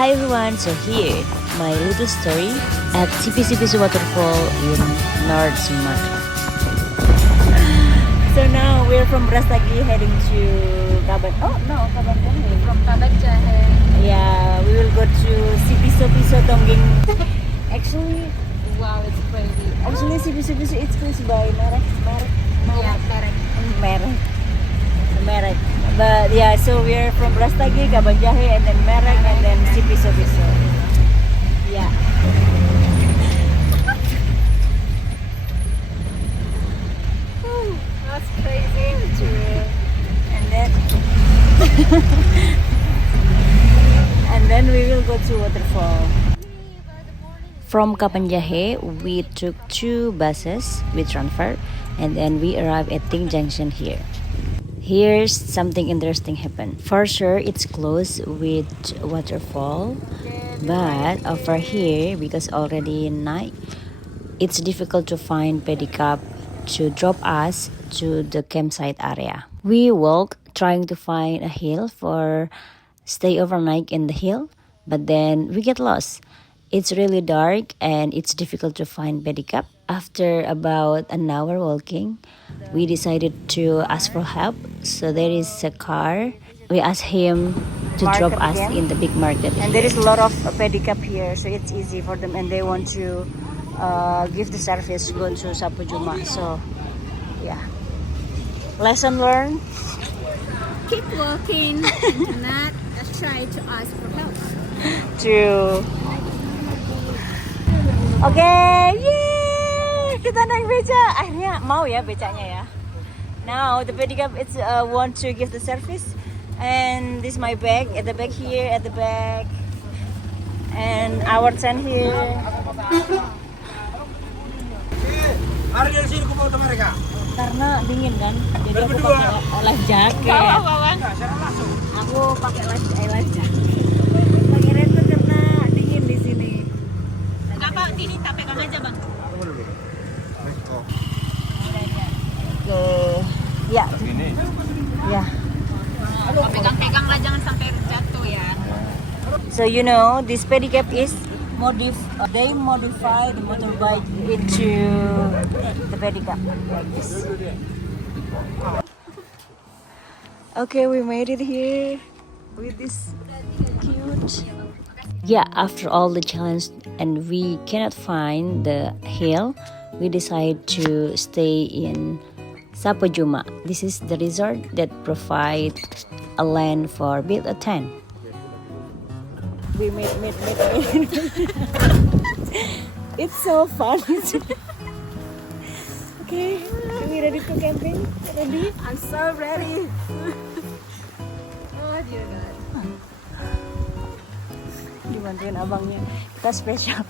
Hi everyone, so here my little story at Sipiso-Piso Waterfall in North Sumatra. So now we're from Brastagi heading to Kabanjahe. From Kabanjahe. Yeah, we will go to Sipiso-Piso Tongging. Actually, Wow, it's crazy. actually Sipiso-Piso it's close by Yeah, Merek. Merek. But yeah, so we're from Brastagi, Kabanjahe, and then Merek, and then Sipiso-Piso. Yeah. That's crazy. True. And then and then we will go to Waterfall. From Kabanjahe, we took 2 buses with transfer, and then we arrived at Ting Junction here. Here's something interesting happened. For sure, it's close with Waterfall, but over here, because already night, it's difficult to find pedicab to drop us to the campsite area. We walk trying to find a hill for stay overnight in the hill, but then we get lost. It's really dark and it's difficult to find pedicab. After about an hour walking, we decided to ask for help. So there is a car. We asked him to drop us in the big market. And there is a lot of pedicab here, so it's easy for them. And they want to give the service, go to Sapu Juma. So yeah, lesson learned. Keep walking and do not try to ask for help. True. Oke, yeay, kita naik beca. Akhirnya mau ya becanya ya. Now the pedicab it's want to give the service, and this is my bag at the back here at the back, and our tent here. Karena dingin kan, jadi aku pakai life jacket. Aku pakai life jacket. Pangeran tuh karena dingin di sini. Kenapa ini tak pegang aja bang? Oke, ya. Ya. Pegang-pegang lah, jangan sampai jatuh ya. So you know, this pedicab is they modify the motorbike into the pedicab like this. Okay, we made it here with this cute. Yeah, after all the challenge and we cannot find the hill, we decide to stay in Sapu Juma. This is the resort that provide a land for build a tent. We made. It's so fun. Okay, are we ready to camping? Ready? I'm so ready. Oh dear God. Dibantuin abangnya. Kita spesial.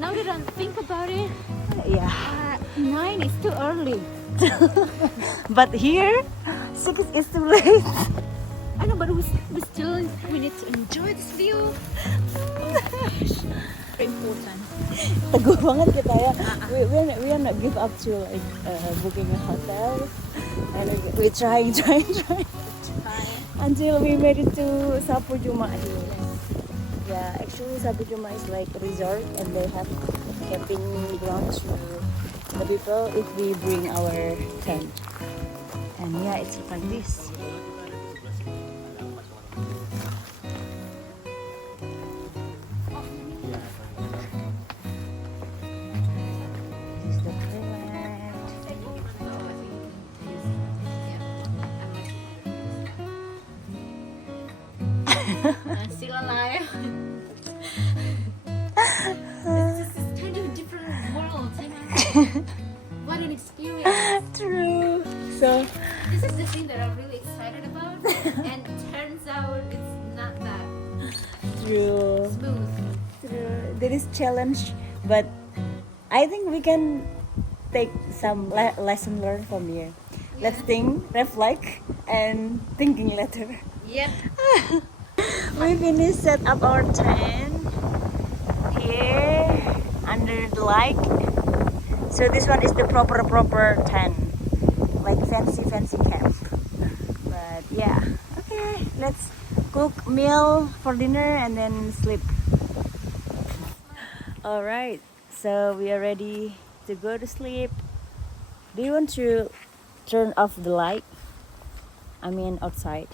Now that I think about it, Yeah. 9 is too early. But here, 6 is too late. I know, but we still need to enjoy this view. Oh gosh, very important. Teguh banget kita ya. We are not give up to like booking a hotel, and we trying until we made it to Sapu Juma here. Yeah, actually Sapu Juma is like a resort, and they have camping grounds for the people if we bring our tent. And yeah, it's like this. This is the toilet. I'm still alive. This is kind of a different world, you know? What an experience. True. So This is the thing that I'm really excited about, and turns out it's not that true. smooth. There is challenge, but I think we can take some lesson learned from here. Let's think, reflect, and thinking later. Yep. We finished set up our tent here under the light. So this one is the proper tent, like fancy camp. But yeah, okay, let's cook meal for dinner and then sleep. All right, so we are ready to go to sleep. Do you want to turn off the light? I mean outside.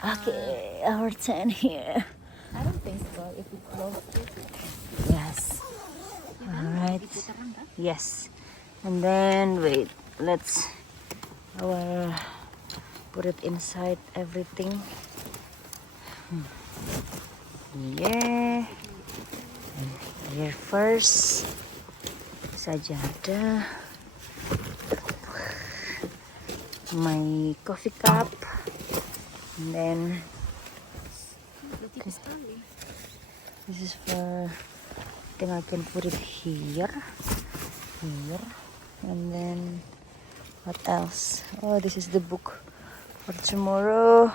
Okay, our turn here. I don't think so. If we close it. Yes. All right. Yes. And then wait, let's put it inside everything. Yeah. And here first sajadah, my coffee cup, and then this is for, I think I can put it here, and then what else? Oh, this is the book for tomorrow.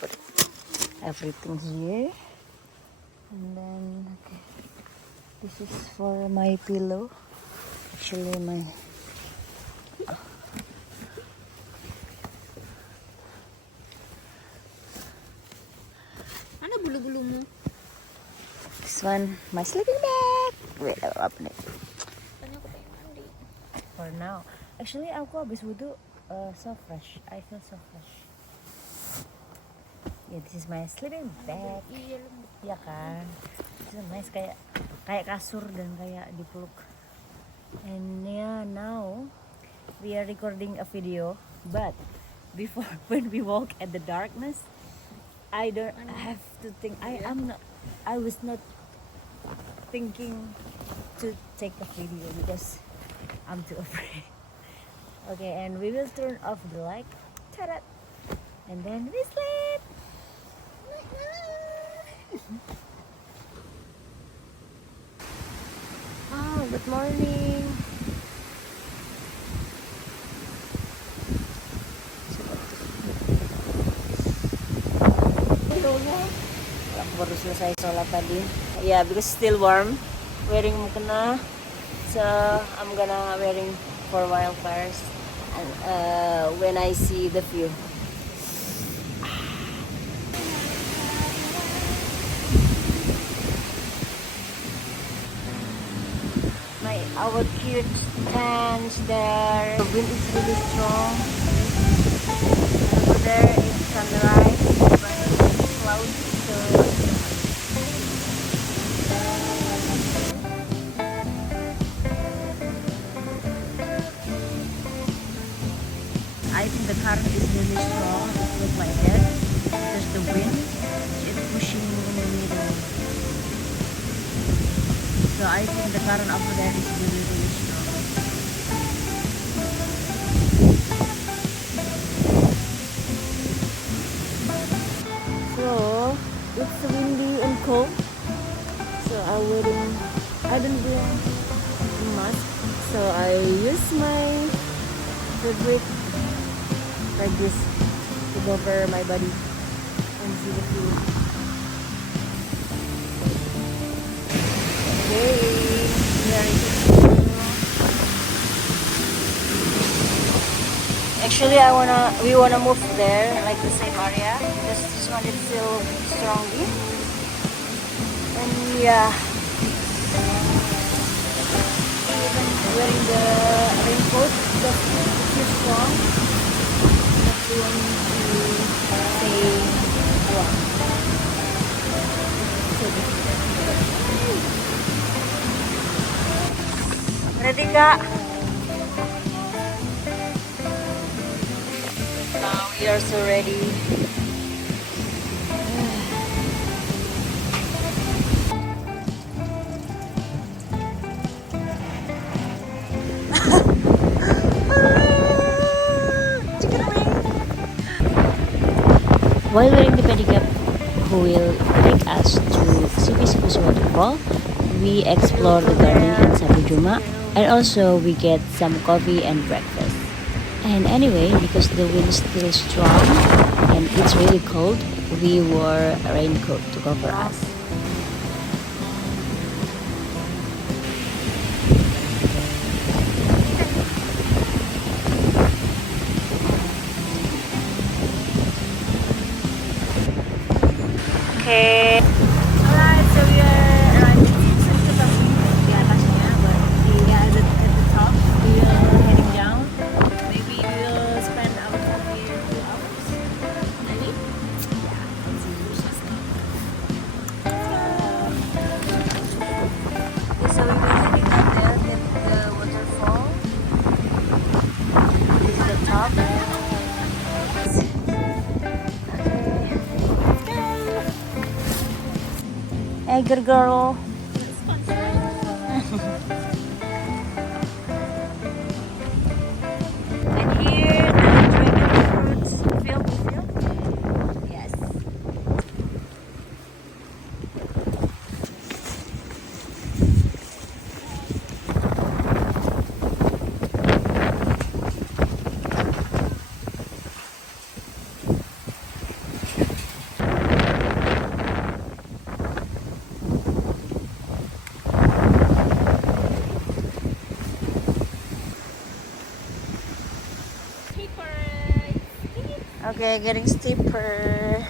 Put everything here, and then okay, this is for my pillow. Actually, my Mana bulu-bulumu? this one, my sleeping bag. Wait, I'll open it. Tanya aku pengen mandi. For now, actually aku habis wudhu so fresh. I feel so fresh. Yeah, this is my sleeping bag. Iya lembut. Ya kan, it's nice, kayak kasur dan kayak dipeluk. And yeah, now we are recording a video, but before when we walk at the darkness, I don't have to think. I was not thinking to take a video because I'm too afraid. Okay, and we will turn off the light. Ta-da! And then we sleep. Oh, good morning. Aku baru selesai sholat tadi. Yeah, because still warm. Wearing mukena. So I'm gonna wearing for a while first. And when I see the view. Our cute stands there. The wind is really strong. Over there is sunrise, but it's cloudy, so I think the current is really strong. It looks like that because the wind is pushing in the middle. So I think the current over there is really, really strong. So it's windy and cold. So I don't wear a mask. So I use my fabric like this to cover my body and see the view. Okay, here it is. Actually, we wanna move there, like the same area, because this one is still strongly. And yeah, even wearing the raincoat, because it's too strong. Not going to stay warm. So ready nggak? Now we are so ready. While wearing the pedicab who will take us to Sipiso-Piso Waterfal, we explore the garden in Sabtu Juma, and also we get some coffee and breakfast. And anyway, because the wind is still strong and it's really cold, we wore a raincoat to cover us. Okay. Alright, so we are arriving di atasnya, but at the top. We are heading down. Maybe we will spend our time here 2 hours. Maybe. Okay, so we will heading down there, get the waterfall. This is the top. Hey, good girl. And here, the dragon fruits field. Yes. Okay, getting steeper.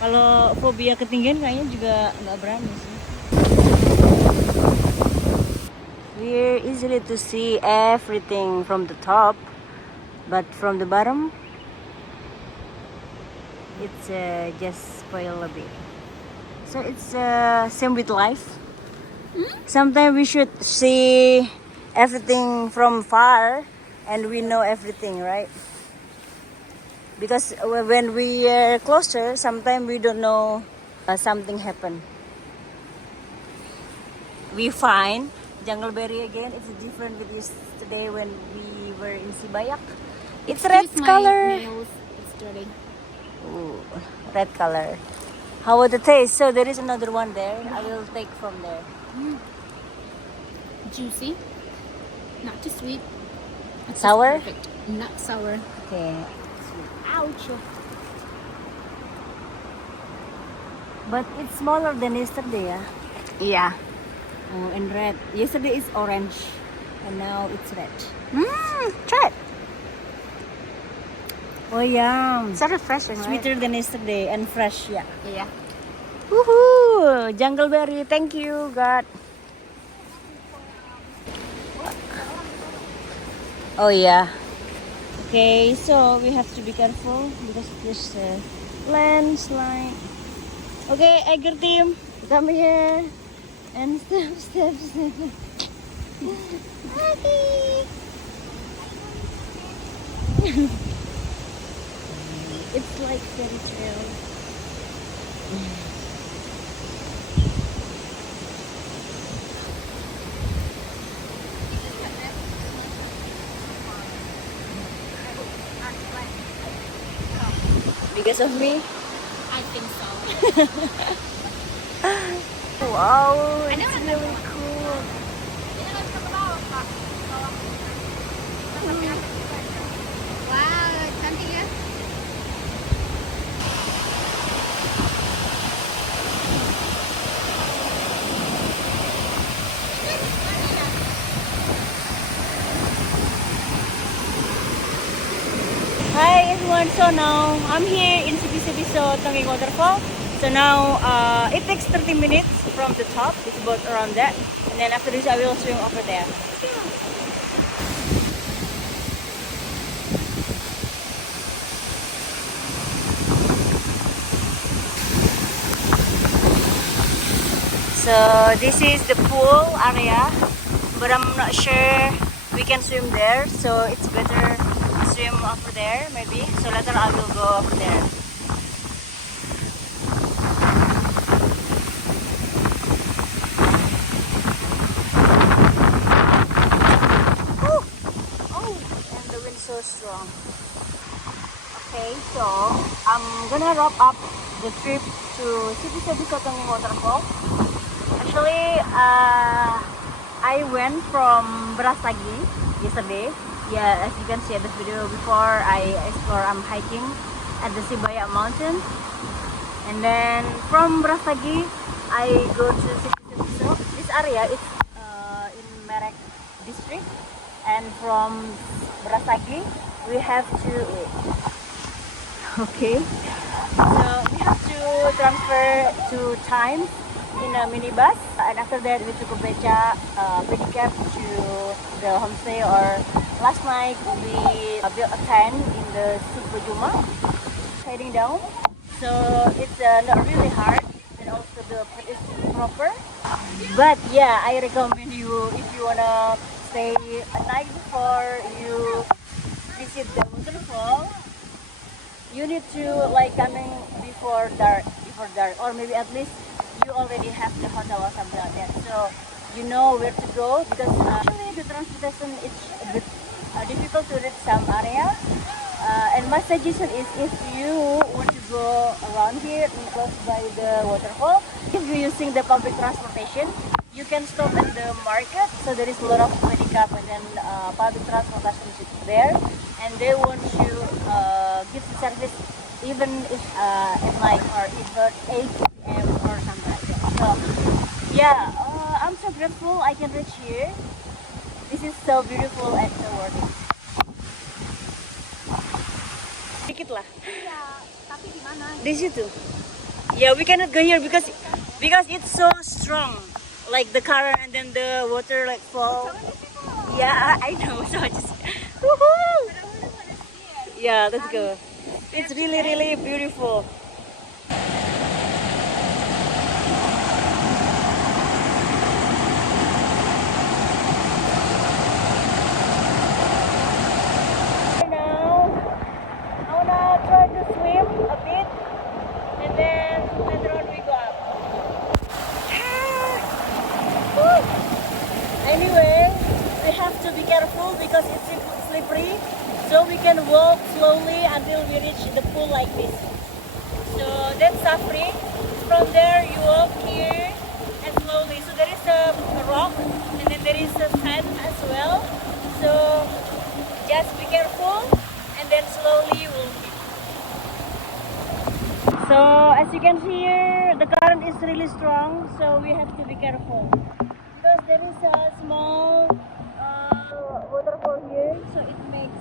Kalau fobia ketinggian kayaknya juga nggak berani sih. We're easily to see everything from the top, but from the bottom, it's just spoil a bit. So it's same with life. Sometimes we should see everything from far, and we know everything, right? Because when we are closer, sometimes we don't know something happen. We find jungleberry again. It's different with yesterday when we were in Sibayak. It's red color. It's dirty. Ooh, red color. How would the taste? So there is another one there. I will take from there. Juicy. Not too sweet. It's Sour? perfect. Not sour. Okay. Ouch. But it's smaller than yesterday, yeah? Yeah. Oh, and red. Yesterday is orange, and now it's red. Try it. Oh, yeah. It's sort of fresh and Sweeter than yesterday and fresh, yeah. Yeah. Woohoo! Jungleberry, thank you, God. Oh, yeah. Okay, so we have to be careful because there's a landslide. Okay, Egger team, come here. And step. Okay. It's like fairy tale. Because of me? I think so. Wow, it's really cool. Wow, cantik ya. Hi everyone, so now I'm here in Sipiso-Piso Waterfal. So now it takes 30 minutes from the top, it's about around that. And then after this I will swim over there. So this is the pool area, but I'm not sure we can swim there, so it's better swim over there maybe. So later I will go over there. Woo! Oh, and the wind's so strong. Okay, so I'm gonna wrap up the trip to Sipiso-Piso Waterfal. Actually, I went from Brastagi yesterday. Yeah, as you can see at the video before, I'm hiking at the Sibaya mountain. And then from Brastagi, I go to Sipiso-Piso. This area is in Merek district. And from Brastagi, we have to okay. So we have to transfer 2 times in a minibus, and after that we took a pedicab to the homestay. Or last night we built a tent in the Subajuma, heading down. So it's not really hard, and also the food is proper. But yeah, I recommend you, if you wanna stay a night before you visit the waterfall, you need to like coming before dark, or maybe at least you already have the hotel or something like that, so you know where to go, because actually the transportation is a bit difficult to reach some area. And my suggestion is, if you want to go around here and close by the waterfall, if you're using the public transportation, you can stop at the market. So there is a lot of pedicab and then public transportation is there, and they want to give the service even if at night, or even 8 p.m. or something like that. So yeah, I'm so grateful I can reach here. This is so beautiful and so worth it. Dikit lah. Iya, tapi di mana? Di situ. Yeah, we cannot go here because it's so strong, like the current, and then the water like fall. Yeah, I know. So I just, woohoo! Yeah, let's go. It's really, really beautiful. Now, I wanna try to swim a bit, and then later on we go up. Woo! Anyway, we have to be careful because it's slippery, so we can walk slowly until we reach the pool like this. So that's Safri. From there you walk here and slowly. So there is a rock, and then there is a sand as well. So just be careful, and then slowly walk. So as you can see here, the current is really strong, so we have to be careful. Because there is a small waterfall here, so it makes